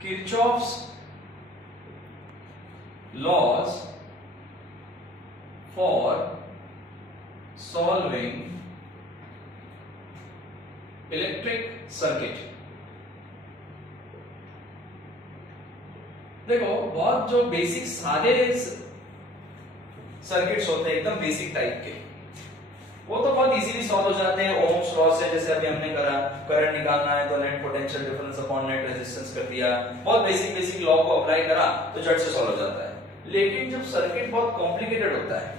Kirchhoff's laws for solving electric circuit। देखो बहुत जो बेसिक सादे सर्किट्स होते हैं एकदम बेसिक टाइप के, वो तो बहुत इजीली सॉल्व हो जाते हैं ओम्स लॉ से। जैसे अभी हमने करा, करंट निकालना है तो net potential difference upon net resistance कर दिया, बहुत बेसिक लॉ को अप्लाई करा तो झट से सॉल्व हो जाता है। लेकिन जब सर्किट बहुत कॉम्प्लिकेटेड होता है,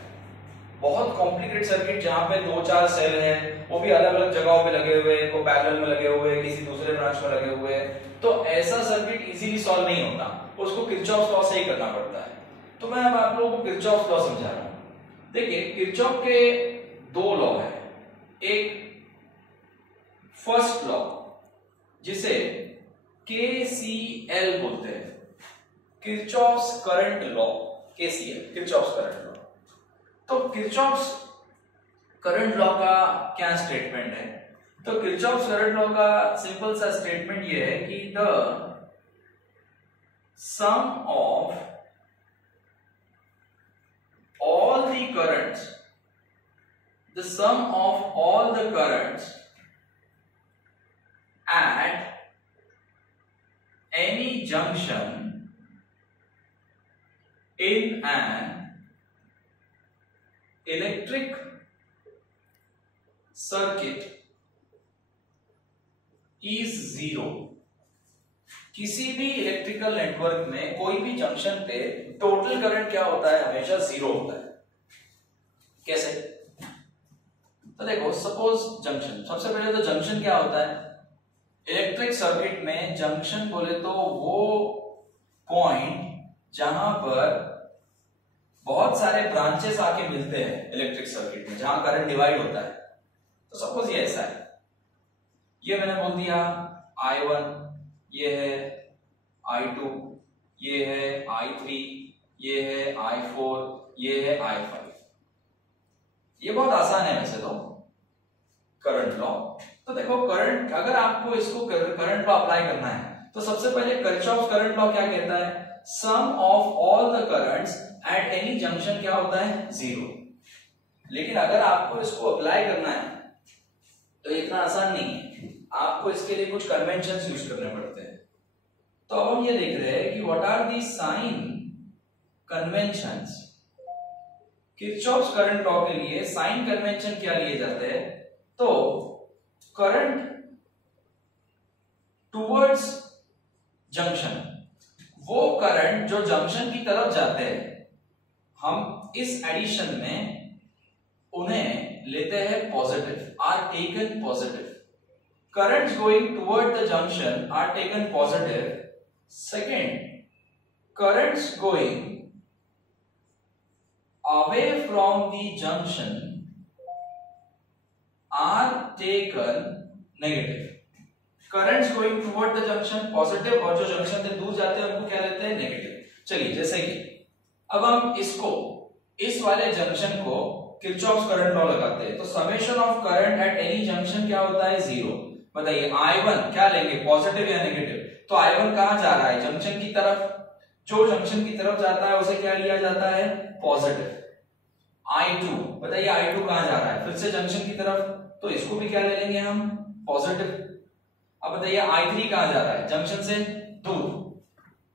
बहुत कॉम्प्लिकेटेड सर्किट जहां पे 2-4 सेल है, वो भी अलग अलग जगहों पे लगे हुए हैं, को पैरेलल में लगे हुए हैं, किसी दूसरे ब्रांच में लगे हुए हैं, तो ऐसा सर्किट इजीली सॉल्व नहीं होता, उसको किरचॉफ लॉ से ही करना पड़ता है। तो मैं अब आप लोगों को किरचॉफ लॉ समझा रहा हूं। देखिए किरचॉफ के 2 लॉ है। एक फर्स्ट लॉ जिसे KCL बोलते हैं, Kirchhoff's current law, KCL Kirchhoff's current law. तो किरचॉफ्स करंट लॉ का क्या स्टेटमेंट है? तो किरचॉफ्स करंट लॉ का सिंपल सा स्टेटमेंट ये है कि the sum of all the currents, the sum of all the currents at any junction in an electric circuit is zero। किसी भी इलेक्ट्रिकल नेटवर्क में कोई भी जंक्शन पे टोटल करंट क्या होता है? हमेशा 0 होता है। कैसे? तो देखो सपोज जंक्शन, सबसे पहले तो जंक्शन क्या होता है? इलेक्ट्रिक सर्किट में जंक्शन बोले तो वो पॉइंट जहां पर बहुत सारे ब्रांचेस आके मिलते हैं इलेक्ट्रिक सर्किट में, जहां करंट डिवाइड होता है। तो सपोज ये ऐसा है, ये मैंने बोल दिया I1, ये है I2, ये है I3, ये है I4, ये है I5। ये बहुत आसान है वैसे तो करंट लॉ। तो देखो करंट, अगर आपको इसको करंट लॉ अप्लाई करना है तो सबसे पहले किरचॉफ्स करंट लॉ क्या कहता है? Sum of all the currents at any junction क्या होता है? 0। लेकिन अगर आपको इसको अप्लाई करना है तो इतना आसान नहीं है, आपको इसके लिए कुछ कन्वेंशंस यूज करने पड़ते हैं। तो अब हम ये देख रहे हैं कि what are the sign conventions. Kirchhoff's current law के लिए साइन कन्वेंशन क्या लिए जाते हैं? तो करंट टुवर्ड्स जंक्शन, वो करंट जो जंक्शन की तरफ जाते हैं, हम इस एडिशन में उन्हें लेते हैं positive, are taken positive. Currents going toward the junction are taken positive. Second, currents going away from the junction are taken negative. Currents going toward the junction positive, और जो जंक्शन से दूर जाते हैं उनको क्या लेते हैं? नेगेटिव। चलिए जैसे कि अब हम इसको, इस वाले जंक्शन को किरचॉफ्स करंट लॉ लगाते हैं, तो summation of current eight any junction क्या होता है? 0। बताइए I1 क्या लेंगे, पॉजिटिव या नेगेटिव? तो I1 कहां जा रहा है? जंक्शन की तरफ। जो जंक्शन की तरफ जाता है उसे क्या लिया जाता है? पॉजिटिव। I2, बताइए I2 कहां जा रहा है? फिर से जंक्शन की तरफ, तो इसको भी क्या ले लेंगे हम? पॉजिटिव। अब बताइए I3 कहां जा रहा है? जंक्शन से दूर,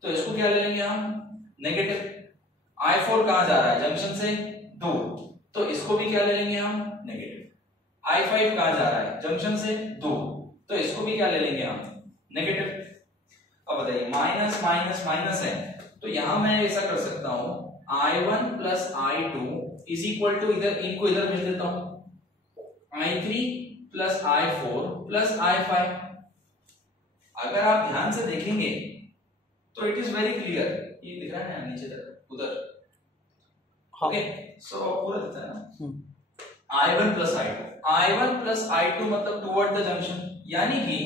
तो इसको क्या ले लेंगे हम? नेगेटिव। I4 कहां जा रहा है? जंक्शन से दूर, तो इसको भी क्या ले लेंगे हम? नेगेटिव। I5 कहां जा रहा है? जंक्शन से दूर, तो इसको भी क्या ले लेंगे हम? नेगेटिव। अब बताइए माइनस माइनस माइनस है, तो यहां मैं ऐसा कर सकता हूं I1 plus I2 is equal to, इधर इनको इधर भेज देता हूं I3 plus I4 plus I5। अगर आप ध्यान से देखेंगे तो इट इज वेरी क्लियर, ये दिख रहा है ना नीचे तक उधर, ओके सो पूरा दिखता है ना। I1 plus I2, I1 plus I2 मतलब टुवर्ड द जंक्शन, यानी कि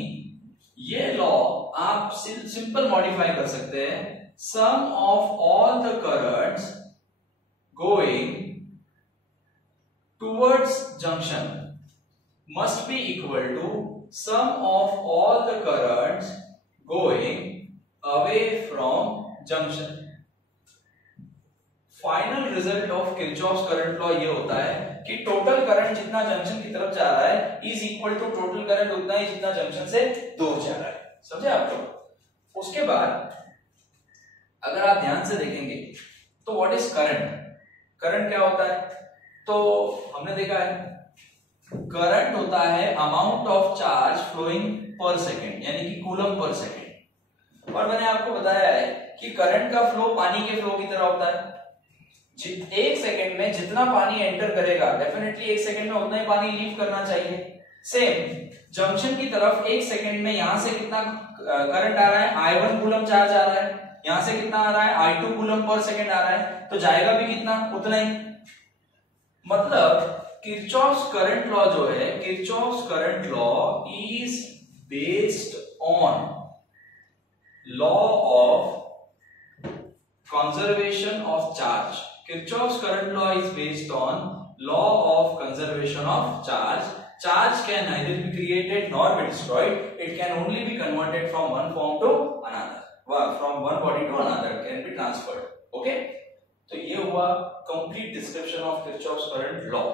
ये लॉ आप सिंपल मॉडिफाई कर सकते हैं, sum of all the currents going towards junction must be equal to sum of all the currents going away Kirchhoff's current law ये होता है कि टोटल करंट जितना जंक्शन की तरफ जा रहा है is equal to total current उतना ही जितना जंक्शन से दूर जा रहा है। समझे आप लोग? उसके बाद अगर आप ध्यान से देखेंगे तो व्हाट इज करंट? करंट क्या होता है? तो हमने देखा है करंट होता है amount of charge flowing per second, यानी कि कूलम पर सेकेंड। और मैंने आपको बताया है कि करंट का फ्लो पानी के फ्लो की तरह होता है। एक सेकेंड में जितना पानी एंटर करेगा डेफिनेटली एक सेकेंड में उतना ही पानी लीव करना चाहिए। सेम जंक्शन की तरफ एक सेकेंड में यहां से कितना करंट आ रहा है, I1 कूलम चार्ज आ रहा है, यहां से कितना आ रहा है, I2 कूलम पर सेकेंड आ रहा है, तो जाएगा भी कितना, उतना ही। मतलब किरचॉफ्स करंट लॉ जो है, Kirchhoff's current law is based on law of conservation of charge. Kirchhoff's current law is based on law of conservation of charge. Charge can neither be created nor be destroyed. It can only be converted from one form to another. From one body to another can be transferred. Okay? तो ये हुआ complete description of Kirchhoff's current law.